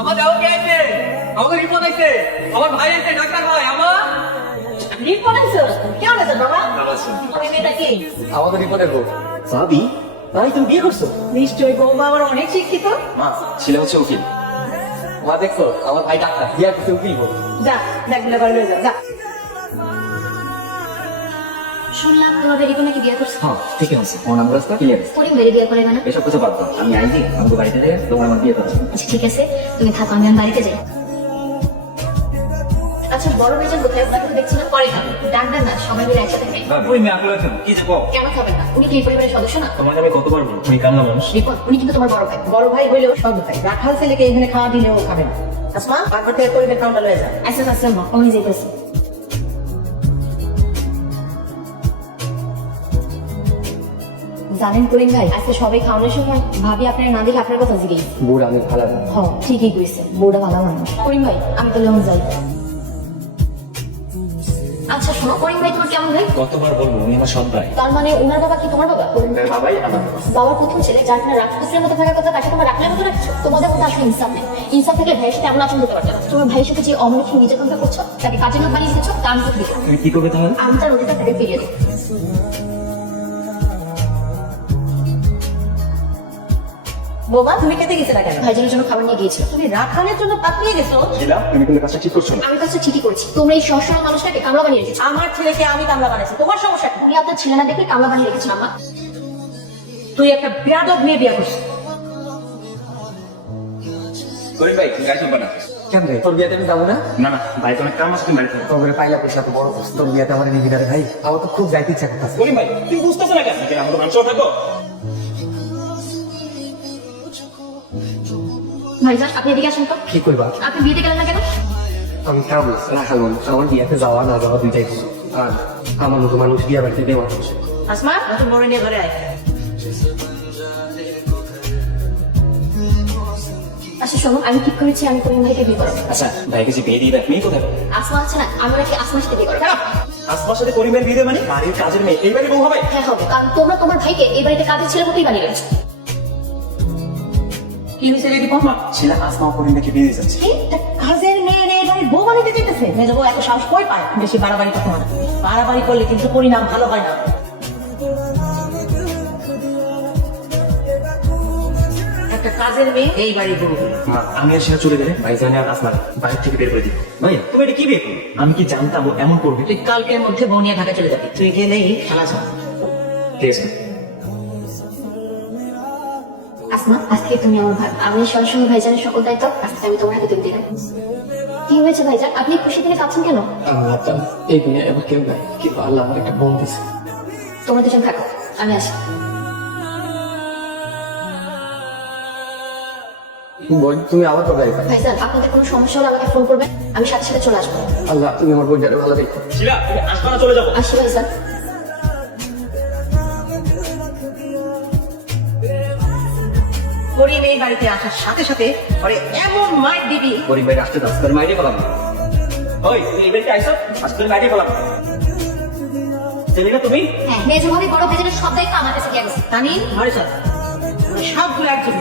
আমার যাও কে আছে? আমাকে রিপোর্ট আছে। আমার ভাই আছে, ডাক্তার ভাই। আমার রিপোর্ট আছে? কেমন আছে বাবা? ভালো আছে। ওই মেয়েটা কি? আমাদের রিপোর্টে গো ভাবি, ভাই তুমি বিয়ে করছো? নিশ্চয়ই বৌমা আমার অনেক শিক্ষিত। মা ছেলে হচ্ছে উকিল। মা দেখছো আমার ভাই ডাক্তার, বিয়ে করছে উকিল বল। যা দেখলে করে যা যা। শুনলাম তোমার বেরিকে নাকি বিয়ে করছে। হ্যাঁ ঠিকই আছে, ওর নাম রাস্তা ক্লিয়ার। করিম বেরি বিয়ে করে না? এসব কিছু বাদ দাও, আমি আইজি আমাকে বাড়িতে থেকে তোমার আমার বিয়ে করো। আচ্ছা ঠিক আছে, তুমি থাকো, আমি আমার বাড়িতে যাই। আচ্ছা বড় ভাইজান কোথায়? আপনাকে তো দেখছি না, পরে খাবো। ডাকবেন না, সবাই মিলে একসাথে খাই। ওই মেয়ে আসলে কি যে কও? কেন খাবেন না? উনি কি এই পরিবারের সদস্য না? তোমার আমি কতবার বলবো তুমি কান্না মানুষ। রিপন, উনি কিন্তু তোমার বড় ভাই। বড় ভাই হইলেও সব ভাই। রাখাল ছেলেকে এখানে খাওয়া দিলেও খাবে না। আসমা বারবার থেকে পরিবেশ কাউন্টার লয়ে যা। আচ্ছা আচ্ছা মা, আমি যেতেছি। জানেন করিম ভাই, আজকে সবাই খাওয়ানোর সময় ভাবি আপনার না দেখে আপনার কথা জিজ্ঞেস। বুড় আমি ভালো না। হ ঠিকই কইছে, বউটা ভালো মানুষ। করিম ভাই আমি তাহলে এখন যাই। আচ্ছা শোনো করিম ভাই, তোমার কেমন ভাই? কতবার বলবো উনি আমার সৎ ভাই। তার মানে ওনার বাবা কি তোমার বাবা? বাবাই আমার বাবা। বাবার প্রথম ছেলে, যার কিনা রাক্ষসের মতো থাকার কথা, তাকে তোমার রাখলের মতো রাখছো। তোমাদের মধ্যে আসলে ইনসাফ নেই। ইনসাফ থেকে ভাইয়ের সাথে এমন আচরণ করতে পারছো না। তোমার ভাইয়ের সাথে যে অমনুষ্য নির্যাতনটা করছো, তাকে কাজের লোক বানিয়ে দিচ্ছ, তার মতো দিচ্ছ। তুমি কি করবে তাহলে? আমি তার অধিকার তাকে ফিরিয়ে দেবো। বৌমা তুমি খেতে গেছে না কেন? ভাইজানের জন্য খাবার নিয়ে গিয়েছিল। তুমি রাখালের জন্য পাঠিয়ে গেছো? শিলা তুমি কিন্তু কাজটা ঠিক করছো না। আমি কাজটা ঠিকই করেছি। তোমরা এই সহজ সরল মানুষটাকে কামলা বানিয়ে রেখেছো। আমার ছেলেকে আমি কামলা বানাইছি, তোমার সমস্যা কি? উনি আপনার ছেলে না দেখে কামলা বানিয়ে রেখেছেন আমার। তুই একটা বেয়াদব মেয়ে বিয়ে করছিস। করিম ভাই তুমি গাইছ না। কেন রে তোর বিয়েতে আমি যাবো না? না না ভাই তো অনেক কাম আছে, তুমি বাড়িতে। তোর পাইলা পয়সা তো বড় করছিস, তোর বিয়েতে আমার নিবি না রে ভাই। আমার তো খুব যাইতে ইচ্ছা করতেছে। করিম ভাই তুমি বুঝতেছো না কেন? কেন আমাদের মাংস থাকবো? ভাইজান আপনি এদিকে আসেন তো। কি করবা? আপনি বিয়েতে গেলেন না কেন? আমি কাম রাখাল মানুষ, আমার বিয়েতে যাওয়া না যাওয়া দুইটাই ভালো। আর আমার মতো মানুষ বিয়ে বাড়িতে দেওয়া মানুষ। আসমা নতুন বড় নিয়ে ঘরে আয়। আচ্ছা শোনো, আমি ঠিক করেছি আমি করিম ভাইকে বিয়ে করবো। আচ্ছা ভাইকে যে বিয়ে দিয়ে দেখ মেয়ে কোথায়? আসমা আছে না, আমি নাকি আসমার সাথে বিয়ে করবো। আসমার সাথে করিমের বিয়ে দেবে মানে? বাড়ির কাজের মেয়ে এই বাড়ি বউ হবে? হ্যাঁ হবে, কারণ তোমরা তোমার ভাইকে এই বাড়িতে কাজের ছেলে মতোই বানিয়ে রেখেছো। কি হয়েছে রে দীপক? শিলা আসমা ও করিমকে বিয়ে দিয়ে যাচ্ছে। কি? তা কাজের মেয়ে রে বাড়ি বউ বানাইতে যেতেছে? মেয়ে বউ এত সাহস কই পায়? বেশি বাড়াবাড়ি করতে হয় না। বাড়াবাড়ি করলে কিন্তু পরিণাম ভালো হয় না। একটা কাজের মেয়ে এই বাড়ি বউ। মা আমি আর শিলা চলে গেলে ভাইজানে আর আসমার বাড়ি থেকে বের করে দিব। ভাই তুমি এটা কি বিয়ে করবে? আমি কি জানতাম ও এমন করবে? তুই কালকের মধ্যে বউ নিয়ে ঢাকা চলে যাবি। তুই গেলেই খেলা যাবে। ঠিক আছে। আসমা আজ থেকে তুমি আমার ভাই। আমি সরাসরি ভাইজানের সকল দায়িত্ব আজ থেকে আমি তোমার হাতে তুলে দিলাম। কি হয়েছে ভাইজান, আপনি খুশি থেকে কাঁদছেন কেন? আমি ভাবতাম এই বিয়ে আমার কেউ নাই, কিন্তু আল্লাহ আমার একটা বোন দিছে। তোমরা দুজন থাকো, আমি আসি। বোন তুমি আবার তো গাড়ি পাই। ভাইজান আপনাদের কোনো সমস্যা হলে আমাকে ফোন করবেন, আমি সাথে সাথে চলে আসবো। আল্লাহ তুমি আমার বোনটারে ভালো রেখো। শিলা তুমি আসবা না, চলে যাবো। আসি ভাইজান। করিম এই বাড়িতে আসার সাথে সাথে ওরে এমন মার দিবি। করিম ভাই আসতে দাও, তোর মাইরে পেলাম না। ওই তুই এই বাড়িতে আইসো, আজকে তোর মাইরে পেলাম না। চেলি না তুমি? হ্যাঁ মেজো ভাবি বড় ভাইজানের সব দায়িত্ব আমার কাছে দিয়ে গেছে। তানি ঘরে চল। ওরে সবগুলো একজন